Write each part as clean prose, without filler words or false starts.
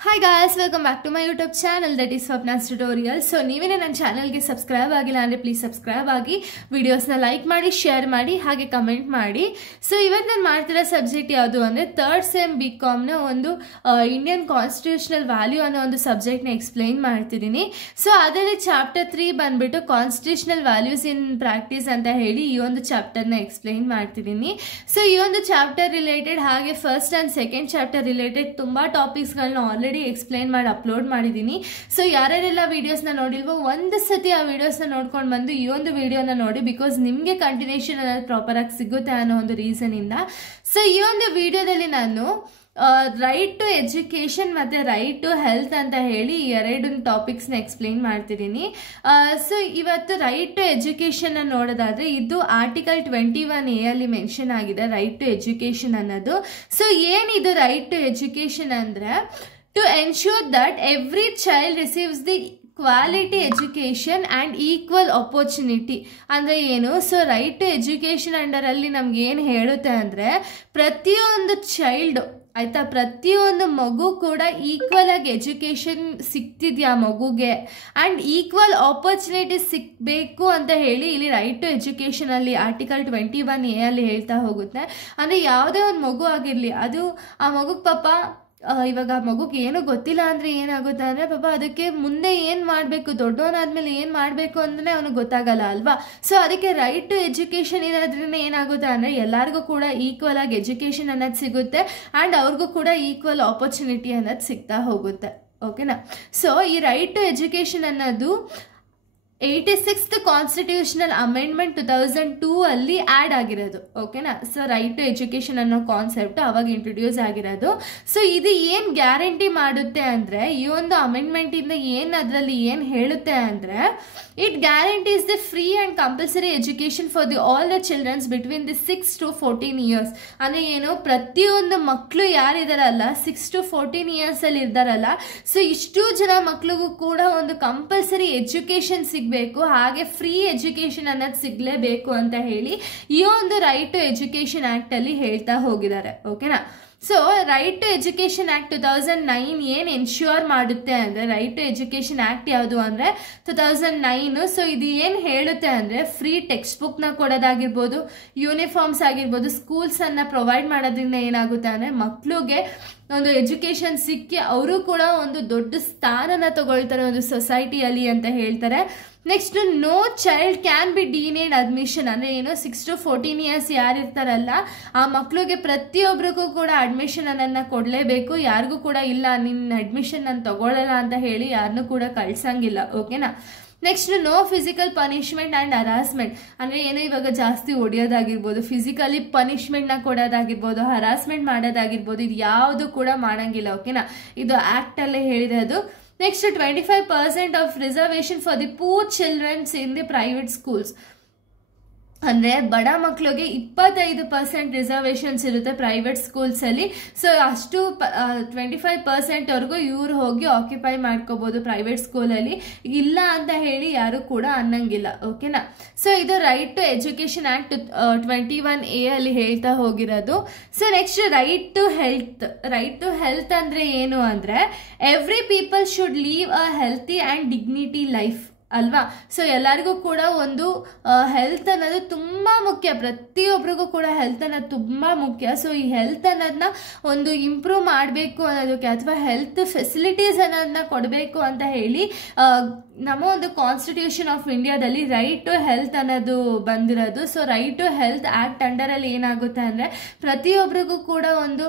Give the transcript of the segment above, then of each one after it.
Hi guys, welcome back to my YouTube channel that is Swapna's Tutorial. So ನೀವೇನೇ ನನ್ನ ಚಾನಲ್ಗೆ subscribe ಆಗಿಲ್ಲ ಅಂದರೆ ಪ್ಲೀಸ್ ಸಬ್ಸ್ಕ್ರೈಬ್ ಆಗಿ ವಿಡಿಯೋಸ್ನ ಲೈಕ್ ಮಾಡಿ ಶೇರ್ ಮಾಡಿ ಹಾಗೆ ಕಮೆಂಟ್ ಮಾಡಿ. ಸೊ ಇವತ್ತು ನಾನು ಮಾಡ್ತಿರೋ ಸಬ್ಜೆಕ್ಟ್ ಯಾವುದು ಅಂದರೆ ಥರ್ಡ್ ಸೆಮ್ BComನ ಒಂದು ಇಂಡಿಯನ್ ಕಾನ್ಸ್ಟಿಟ್ಯೂಷನಲ್ ವ್ಯಾಲ್ಯೂ ಅನ್ನೋ ಒಂದು ಸಬ್ಜೆಕ್ಟ್ನ ಎಕ್ಸ್ಪ್ಲೈನ್ ಮಾಡ್ತಿದ್ದೀನಿ. ಸೊ ಅದರಲ್ಲಿ ಚಾಪ್ಟರ್ 3 ಬಂದ್ಬಿಟ್ಟು ಕಾನ್ಸ್ಟಿಟ್ಯೂಷನಲ್ ವ್ಯಾಲ್ಯೂಸ್ ಇನ್ ಪ್ರಾಕ್ಟೀಸ್ ಅಂತ ಹೇಳಿ ಈ ಒಂದು ಚಾಪ್ಟರ್ನ ಎಕ್ಸ್ಪ್ಲೈನ್ ಮಾಡ್ತಿದ್ದೀನಿ. ಸೊ ಈ ಒಂದು ಚಾಪ್ಟರ್ ರಿಲೇಟೆಡ್ ಹಾಗೆ first and second chapter related ತುಂಬ ಟಾಪಿಕ್ಸ್ಗಳನ್ನ ಆಲ್ರೆಡಿ ಎಕ್ಸ್ಪ್ಲೈನ್ ಮಾಡಿ ಅಪ್ಲೋಡ್ ಮಾಡಿದ್ದೀನಿ. ಸೊ ಯಾರ್ಯಾರೆಲ್ಲ ವಿಡಿಯೋಸ್ನ ನೋಡಿಲ್ವೋ ಒಂದು ಸತಿ ಆ ವಿಡಿಯೋಸ್ನ ನೋಡ್ಕೊಂಡು ಬಂದು ಈ ಒಂದು ವಿಡಿಯೋನ ನೋಡಿ, ಬಿಕಾಸ್ ನಿಮಗೆ ಕಂಟಿನ್ಯೂಷನ್ ಅನ್ನೋದು ಪ್ರಾಪರ್ ಆಗಿ ಸಿಗುತ್ತೆ ಅನ್ನೋ ಒಂದು ರೀಸನ್ ಇಂದ. ಸೊ ಈ ಒಂದು ವಿಡಿಯೋದಲ್ಲಿ ನಾನು ರೈಟ್ ಟು ಎಜುಕೇಷನ್ ಮತ್ತು ರೈಟ್ ಟು ಹೆಲ್ತ್ ಅಂತ ಹೇಳಿ ಎರಡು ಟಾಪಿಕ್ಸ್ನ ಎಕ್ಸ್ಪ್ಲೈನ್ ಮಾಡ್ತಿದ್ದೀನಿ. ಸೊ ಇವತ್ತು ರೈಟ್ ಟು ಎಜುಕೇಷನ್ ನೋಡೋದಾದ್ರೆ ಇದು ಆರ್ಟಿಕಲ್ 21A ಅಲ್ಲಿ ಮೆನ್ಷನ್ ಆಗಿದೆ ರೈಟ್ ಟು ಎಜುಕೇಷನ್ ಅನ್ನೋದು. ಸೊ ಏನಿದು ರೈಟ್ ಟು ಎಜುಕೇಷನ್ ಅಂದರೆ to ensure that every child receives the quality education and equal opportunity ಅಂದರೆ ಏನು? ಸೊ ರೈಟ್ ಟು ಎಜುಕೇಷನ್ ಅಂಡರಲ್ಲಿ ನಮ್ಗೆ ಏನು ಹೇಳುತ್ತೆ ಅಂದರೆ ಪ್ರತಿಯೊಂದು ಚೈಲ್ಡ್ ಆಯಿತಾ, ಪ್ರತಿಯೊಂದು ಮಗು ಕೂಡ ಈಕ್ವಲ್ ಆಗಿ ಎಜುಕೇಷನ್ ಸಿಗ್ತಿದ್ಯಾ ಮಗುಗೆ ಆ್ಯಂಡ್ ಈಕ್ವಲ್ ಆಪರ್ಚುನಿಟಿ ಸಿಗಬೇಕು ಅಂತ ಹೇಳಿ ಇಲ್ಲಿ ರೈಟ್ ಟು ಎಜುಕೇಷನಲ್ಲಿ ಆರ್ಟಿಕಲ್ 21A ಅಲ್ಲಿ ಹೇಳ್ತಾ ಹೋಗುತ್ತೆ. ಅಂದರೆ ಯಾವುದೇ ಒಂದು ಮಗು ಆಗಿರಲಿ, ಅದು ಆ ಮಗುಗೆ ಪಾಪ ಇವಾಗ ಆ ಮಗುಗೆ ಏನೂ ಗೊತ್ತಿಲ್ಲ ಅಂದರೆ ಏನಾಗುತ್ತೆ ಅಂದರೆ ಪಾಪ ಅದಕ್ಕೆ ಮುಂದೆ ಏನು ಮಾಡಬೇಕು, ದೊಡ್ಡವನಾದ್ಮೇಲೆ ಏನು ಮಾಡಬೇಕು ಅಂದರೆ ಅವನಿಗೆ ಗೊತ್ತಾಗಲ್ಲ ಅಲ್ವಾ. ಸೊ ಅದಕ್ಕೆ ರೈಟ್ ಟು ಎಜುಕೇಷನ್ ಇರೋದ್ರಿಂದ ಏನಾಗುತ್ತೆ ಅಂದರೆ ಎಲ್ಲರಿಗೂ ಕೂಡ ಈಕ್ವಲ್ ಆಗಿ ಎಜುಕೇಷನ್ ಅನ್ನೋದು ಸಿಗುತ್ತೆ ಆ್ಯಂಡ್ ಅವ್ರಿಗೂ ಕೂಡ ಈಕ್ವಲ್ ಆಪರ್ಚುನಿಟಿ ಅನ್ನೋದು ಸಿಗ್ತಾ ಹೋಗುತ್ತೆ. ಓಕೆನಾ? ಸೊ ಈ ರೈಟ್ ಟು ಎಜುಕೇಷನ್ ಅನ್ನೋದು 86th ಕಾನ್ಸ್ಟಿಟ್ಯೂಷನಲ್ ಅಮೆಂಡ್ಮೆಂಟ್ 2002 ಅಲ್ಲಿ ಆ್ಯಡ್ ಆಗಿರೋದು. ಓಕೆನಾ? ಸೊ ರೈಟ್ ಟು ಎಜುಕೇಷನ್ ಅನ್ನೋ ಕಾನ್ಸೆಪ್ಟ್ ಅವಾಗ ಇಂಟ್ರೊಡ್ಯೂಸ್ ಆಗಿರೋದು. ಸೊ ಇದು ಏನು ಗ್ಯಾರಂಟಿ ಮಾಡುತ್ತೆ ಅಂದರೆ ಈ ಒಂದು ಅಮೆಂಡ್ಮೆಂಟಿಂದ ಏನು ಅದರಲ್ಲಿ ಏನು ಹೇಳುತ್ತೆ ಅಂದರೆ it guarantees the free and compulsory education for the all the childrens between the 6 to 14 years. ಅಂದರೆ ಏನು, ಪ್ರತಿಯೊಂದು ಮಕ್ಕಳು ಯಾರಿದಾರಲ್ಲ 6 to 14 years ಅಲ್ಲಿ ಇರ್ತಾರಲ್ಲ, ಸೊ ಇಷ್ಟು ಜನ ಮಕ್ಳಿಗೂ ಕೂಡ ಒಂದು ಕಂಪಲ್ಸರಿ ಎಜುಕೇಷನ್ ಸಿಗಬೇಕು, ಹಾಗೆ ಫ್ರೀ ಎಜುಕೇಷನ್ ಅನ್ನೋದು ಸಿಗಲೇಬೇಕು ಅಂತ ಹೇಳಿ ಈ ಒಂದು ರೈಟ್ ಟು ಎಜುಕೇಷನ್ ಆ್ಯಕ್ಟ್ ಅಲ್ಲಿ ಹೇಳ್ತಾ ಹೋಗಿದ್ದಾರೆ. ಓಕೆನಾ? So right to education act 2009 ಏನು ಎನ್ಶ್ಯೂರ್ ಮಾಡುತ್ತೆ ಅಂದರೆ, ರೈಟ್ ಟು ಎಜುಕೇಷನ್ ಆ್ಯಕ್ಟ್ ಯಾವುದು ಅಂದರೆ 2009. ಸೊ ಇದು ಏನು ಹೇಳುತ್ತೆ ಅಂದರೆ ಫ್ರೀ ಟೆಕ್ಸ್ಟ್ ಬುಕ್ನ ಕೊಡೋದಾಗಿರ್ಬೋದು, ಯೂನಿಫಾರ್ಮ್ಸ್ ಆಗಿರ್ಬೋದು, ಸ್ಕೂಲ್ಸನ್ನು ಪ್ರೊವೈಡ್ ಮಾಡೋದ್ರಿಂದ ಏನಾಗುತ್ತೆ ಅಂದರೆ ಮಕ್ಕಳಿಗೆ ಒಂದು ಎಜುಕೇಷನ್ ಸಿಕ್ಕಿ ಅವರು ಕೂಡ ಒಂದು ದೊಡ್ಡ ಸ್ಥಾನನ ತಗೊಳ್ತಾರೆ ಒಂದು ಸೊಸೈಟಿಯಲ್ಲಿ ಅಂತ ಹೇಳ್ತಾರೆ. Next, no child can be denied admission. ಅಂದರೆ ಏನು, 6 to 14 years ಯಾರಿರ್ತಾರಲ್ಲ ಆ ಮಕ್ಕಳಿಗೆ ಪ್ರತಿಯೊಬ್ಬರಿಗೂ ಕೂಡ ಅಡ್ಮಿಷನ್ ಅನ್ನನ್ನು ಕೊಡಲೇಬೇಕು. ಯಾರಿಗೂ ಕೂಡ ಇಲ್ಲ ನಿನ್ನ ಅಡ್ಮಿಷನ್ ನಾನು ತಗೊಳ್ಳಲ್ಲ ಅಂತ ಹೇಳಿ ಯಾರನ್ನೂ ಕೂಡ ಕಳ್ಸಂಗಿಲ್ಲ. ಓಕೆನಾ? Next, no physical punishment and harassment. ಅಂದರೆ ಏನೋ ಇವಾಗ ಜಾಸ್ತಿ ಹೊಡೆಯೋದಾಗಿರ್ಬೋದು, ಫಿಸಿಕಲಿ ಪನಿಷ್ಮೆಂಟ್ನ ಕೊಡೋದಾಗಿರ್ಬೋದು, ಹರಾಸ್ಮೆಂಟ್ ಮಾಡೋದಾಗಿರ್ಬೋದು, ಇದು ಯಾವುದು ಕೂಡ ಮಾಡಂಗಿಲ್ಲ. ಓಕೆನಾ? ಇದು ಆ್ಯಕ್ಟಲ್ಲೇ ಹೇಳಿರೋದು. Next, 25% of reservation for the poor childrens in the private schools. ಅಂದರೆ ಬಡ ಮಕ್ಕಳಿಗೆ 25% ರಿಸರ್ವೇಷನ್ಸ್ ಇರುತ್ತೆ ಪ್ರೈವೇಟ್ ಸ್ಕೂಲ್ಸಲ್ಲಿ. ಸೊ ಅಷ್ಟು 25% ವರೆಗೂ ಇವ್ರು ಹೋಗಿ ಆಕ್ಯುಪೈ ಮಾಡ್ಕೋಬೋದು ಪ್ರೈವೇಟ್ ಸ್ಕೂಲಲ್ಲಿ, ಇಲ್ಲ ಅಂತ ಹೇಳಿ ಯಾರು ಕೂಡ ಅನ್ನಂಗಿಲ್ಲ. ಓಕೆನಾ? ಸೊ ಇದು right to education act 21A ಅಲ್ಲಿ ಹೇಳ್ತಾ ಹೋಗಿರೋದು. So next, right to health. Right to health ಅಂದರೆ ಏನು ಅಂದರೆ every people should live a healthy and dignity life ಅಲ್ವಾ. ಸೊ ಎಲ್ಲರಿಗೂ ಕೂಡ ಒಂದು ಹೆಲ್ತ್ ಅನ್ನೋದು ತುಂಬ ಮುಖ್ಯ, ಪ್ರತಿಯೊಬ್ಬರಿಗೂ ಕೂಡ ಹೆಲ್ತ್ ಅನ್ನೋದು ತುಂಬ ಮುಖ್ಯ. ಸೊ ಈ ಹೆಲ್ತ್ ಅನ್ನೋದನ್ನ ಒಂದು ಇಂಪ್ರೂವ್ ಮಾಡಬೇಕು ಅನ್ನೋದಕ್ಕೆ ಅಥವಾ ಹೆಲ್ತ್ ಫೆಸಿಲಿಟೀಸ್ ಅನ್ನೋದನ್ನ ಕೊಡಬೇಕು ಅಂತ ಹೇಳಿ ನಮ್ಮ ಒಂದು ಕಾನ್ಸ್ಟಿಟ್ಯೂಷನ್ ಆಫ್ ಇಂಡಿಯಾದಲ್ಲಿ ರೈಟ್ ಟು ಹೆಲ್ತ್ ಅನ್ನೋದು ಬಂದಿರೋದು. So right to health act ಅಂಡರಲ್ಲಿ ಏನಾಗುತ್ತೆ ಅಂದರೆ ಪ್ರತಿಯೊಬ್ಬರಿಗೂ ಕೂಡ ಒಂದು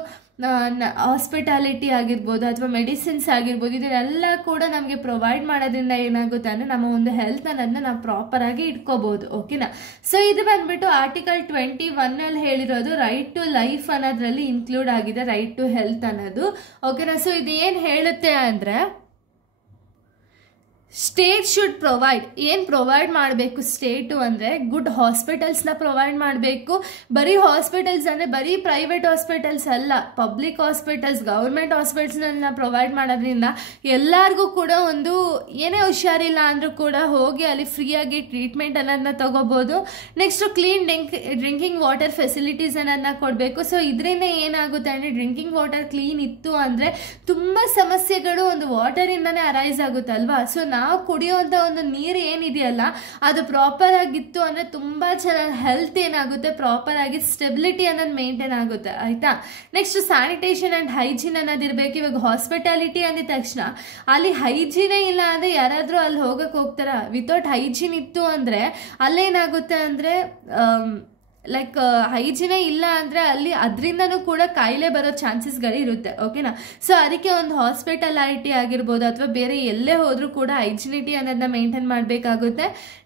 ಹಾಸ್ಪಿಟಾಲಿಟಿ ಆಗಿರ್ಬೋದು ಅಥವಾ ಮೆಡಿಸಿನ್ಸ್ ಆಗಿರ್ಬೋದು, ಇದನ್ನೆಲ್ಲ ಕೂಡ ನಮಗೆ ಪ್ರೊವೈಡ್ ಮಾಡೋದ್ರಿಂದ ಏನಾಗುತ್ತೆ ಅಂದರೆ ನಮ್ಮ ಒಂದು ಹೆಲ್ತ್ ಅನ್ನೋದನ್ನ ನಾವು ಪ್ರಾಪರಾಗಿ ಇಟ್ಕೋಬೋದು. ಓಕೆನಾ? ಸೊ ಇದು ಬಂದ್ಬಿಟ್ಟು ಆರ್ಟಿಕಲ್ 21 ಅಲ್ಲಿ ಹೇಳಿರೋದು ರೈಟ್ ಟು ಲೈಫ್ ಅನ್ನೋದ್ರಲ್ಲಿ ಇನ್ಕ್ಲೂಡ್ ಆಗಿದೆ ರೈಟ್ ಟು ಹೆಲ್ತ್ ಅನ್ನೋದು. ಓಕೆನಾ? ಸೊ ಇದು ಏನು ಹೇಳುತ್ತೆ ಅಂದರೆ ಸ್ಟೇಟ್ ಶುಡ್ ಪ್ರೊವೈಡ್, ಏನು ಪ್ರೊವೈಡ್ ಮಾಡಬೇಕು ಸ್ಟೇಟು ಅಂದರೆ ಗುಡ್ ಹಾಸ್ಪಿಟಲ್ಸ್ನ ಪ್ರೊವೈಡ್ ಮಾಡಬೇಕು. ಬರೀ ಹಾಸ್ಪಿಟಲ್ಸ್ ಅಂದರೆ ಬರೀ ಪ್ರೈವೇಟ್ ಹಾಸ್ಪಿಟಲ್ಸ್ ಅಲ್ಲ, ಪಬ್ಲಿಕ್ ಹಾಸ್ಪಿಟಲ್ಸ್, ಗೌರ್ಮೆಂಟ್ ಹಾಸ್ಪಿಟಲ್ಸ್ನ ಪ್ರೊವೈಡ್ ಮಾಡೋದ್ರಿಂದ ಎಲ್ಲರಿಗೂ ಕೂಡ ಒಂದು ಏನೇ ಹುಷಾರಿಲ್ಲ ಅಂದರೂ ಕೂಡ ಹೋಗಿ ಅಲ್ಲಿ ಫ್ರೀಯಾಗಿ ಟ್ರೀಟ್ಮೆಂಟ್ ಅನ್ನೋದನ್ನ ತಗೋಬೋದು. Next clean drinking water facilities ಅನ್ನೋದನ್ನ ಕೊಡಬೇಕು. ಸೊ ಇದರಿಂದ ಏನಾಗುತ್ತೆ ಅಂದರೆ ಡ್ರಿಂಕಿಂಗ್ ವಾಟರ್ ಕ್ಲೀನ್ ಇತ್ತು ಅಂದರೆ ತುಂಬ ಸಮಸ್ಯೆಗಳು ಒಂದು ವಾಟರಿಂದನೇ ಅರೈಸ್ ಆಗುತ್ತೆ ಅಲ್ವಾ. ಸೊ ನಾವು ಕುಡಿಯುವಂಥ ಒಂದು ನೀರು ಏನಿದೆಯಲ್ಲ ಅದು ಪ್ರಾಪರ್ ಆಗಿತ್ತು ಅಂದರೆ ತುಂಬ ಚೆನ್ನಾಗಿ ಹೆಲ್ತ್ ಏನಾಗುತ್ತೆ, ಪ್ರಾಪರ್ ಆಗಿ ಸ್ಟೆಬಿಲಿಟಿ ಅನ್ನೋದು ಮೇಂಟೈನ್ ಆಗುತ್ತೆ ಆಯಿತಾ. ನೆಕ್ಸ್ಟ್ ಸ್ಯಾನಿಟೇಷನ್ ಆ್ಯಂಡ್ ಹೈಜೀನ್ ಅನ್ನೋದು ಇರಬೇಕು. ಇವಾಗ ಹಾಸ್ಪಿಟಾಲಿಟಿ ಅಂದಿದ ತಕ್ಷಣ ಅಲ್ಲಿ ಹೈಜೀನೇ ಇಲ್ಲ ಅಂದರೆ ಯಾರಾದರೂ ಅಲ್ಲಿ ಹೋಗಕ್ಕೆ ಹೋಗ್ತಾರ? ವಿತೌಟ್ ಹೈಜೀನ್ ಇತ್ತು ಅಂದರೆ ಅಲ್ಲೇನಾಗುತ್ತೆ ಅಂದರೆ ಲೈಕ್ ಹೈಜಿನೇ ಇಲ್ಲ ಅಂದರೆ ಅಲ್ಲಿ ಅದರಿಂದನೂ ಕೂಡ ಕಾಯಿಲೆ ಬರೋ ಚಾನ್ಸಸ್ಗಳಿರುತ್ತೆ. ಓಕೆನಾ. ಸೊ ಅದಕ್ಕೆ ಒಂದು ಹಾಸ್ಪಿಟಾಲಿಟಿ ಆಗಿರ್ಬೋದು ಅಥವಾ ಬೇರೆ ಎಲ್ಲೇ ಹೋದರೂ ಕೂಡ ಹೈಜಿನಿಟಿ ಅನ್ನೋದನ್ನ ಮೇಂಟೈನ್ ಮಾಡಬೇಕಾಗುತ್ತೆ.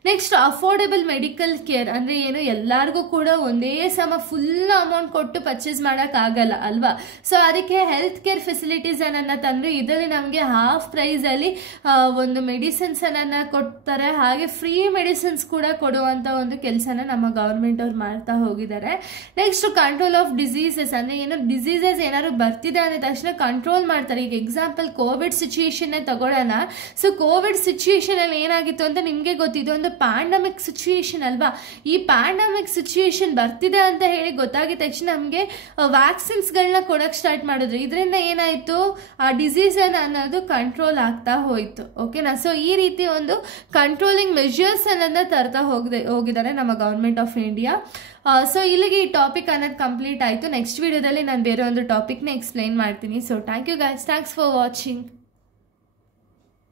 ನೆಕ್ಸ್ಟ್ ಅಫೋರ್ಡೆಬಲ್ ಮೆಡಿಕಲ್ ಕೇರ್ ಅಂದರೆ ಏನು, ಎಲ್ಲರಿಗೂ ಕೂಡ ಒಂದೇ ಸಮ ಫುಲ್ ಅಮೌಂಟ್ ಕೊಟ್ಟು ಪರ್ಚೇಸ್ ಮಾಡೋಕ್ಕಾಗಲ್ಲ ಅಲ್ವಾ. ಸೊ ಅದಕ್ಕೆ ಹೆಲ್ತ್ ಕೇರ್ ಫೆಸಿಲಿಟೀಸ್ ಅನ್ನೋದನ್ನ ತಂದರೆ ಇದರಲ್ಲಿ ನಮಗೆ ಹಾಫ್ ಪ್ರೈಸಲ್ಲಿ ಒಂದು ಮೆಡಿಸಿನ್ಸ್ ಅನ್ನೋದನ್ನ ಕೊಡ್ತಾರೆ. ಹಾಗೆ ಫ್ರೀ ಮೆಡಿಸಿನ್ಸ್ ಕೂಡ ಕೊಡುವಂಥ ಒಂದು ಕೆಲಸನ ನಮ್ಮ ಗೌರ್ಮೆಂಟ್ ಅವ್ರು ಮಾಡ್ತಾರೆ ಹೋಗಿದ್ದಾರೆ. ನೆಕ್ಸ್ಟ್ ಕಂಟ್ರೋಲ್ ಆಫ್ ಡಿಸೀಸಸ್ ಅಂದರೆ ಏನು, ಡಿಸೀಸಸ್ ಏನಾದ್ರು ಬರ್ತಿದೆ ಅಂದ ತಕ್ಷಣ ಕಂಟ್ರೋಲ್ ಮಾಡ್ತಾರೆ. ಈಗ ಎಕ್ಸಾಂಪಲ್ ಕೋವಿಡ್ ಸಿಚುಯೇಷನ್ನೇ ತಗೊಳ್ಳೋಣ. ಸೊ ಕೋವಿಡ್ ಸಿಚುಯೇಷನಲ್ಲಿ ಏನಾಗಿತ್ತು ಅಂತ ನಿಮಗೆ ಗೊತ್ತಿದ್ದು, ಒಂದು ಪ್ಯಾಂಡಮಿಕ್ ಸಿಚುಯೇಷನ್ ಅಲ್ವಾ. ಈ ಪ್ಯಾಂಡಮಿಕ್ ಸಿಚುಯೇಷನ್ ಬರ್ತಿದೆ ಅಂತ ಹೇಳಿ ಗೊತ್ತಾಗಿದ ತಕ್ಷಣ ನಮಗೆ ವ್ಯಾಕ್ಸಿನ್ಸ್ಗಳನ್ನ ಕೊಡೋಕ್ಕೆ ಸ್ಟಾರ್ಟ್ ಮಾಡಿದ್ರು. ಇದರಿಂದ ಏನಾಯಿತು, ಆ ಡಿಸೀಸ್ ಅನ್ನೋದು ಕಂಟ್ರೋಲ್ ಆಗ್ತಾ ಹೋಯಿತು. ಓಕೆನಾ. ಸೊ ಈ ರೀತಿ ಒಂದು ಕಂಟ್ರೋಲಿಂಗ್ ಮೆಷರ್ಸ್ ಅನ್ನೋದನ್ನ ತರ್ತಾ ಹೋಗಿದ್ದಾರೆ ನಮ್ಮ ಗೌರ್ಮೆಂಟ್ ಆಫ್ ಇಂಡಿಯಾ. ಸೊ ಇಲ್ಲಿಗೆ ಈ ಟಾಪಿಕ್ ಅನ್ನೋದು ಕಂಪ್ಲೀಟ್ ಆಯಿತು. ನೆಕ್ಸ್ಟ್ ವಿಡಿಯೋದಲ್ಲಿ ನಾನು ಬೇರೆ ಒಂದು ಟಾಪಿಕ್ನ ಎಕ್ಸ್ಪ್ಲೈನ್ ಮಾಡ್ತೀನಿ. So thank you guys, thanks for watching.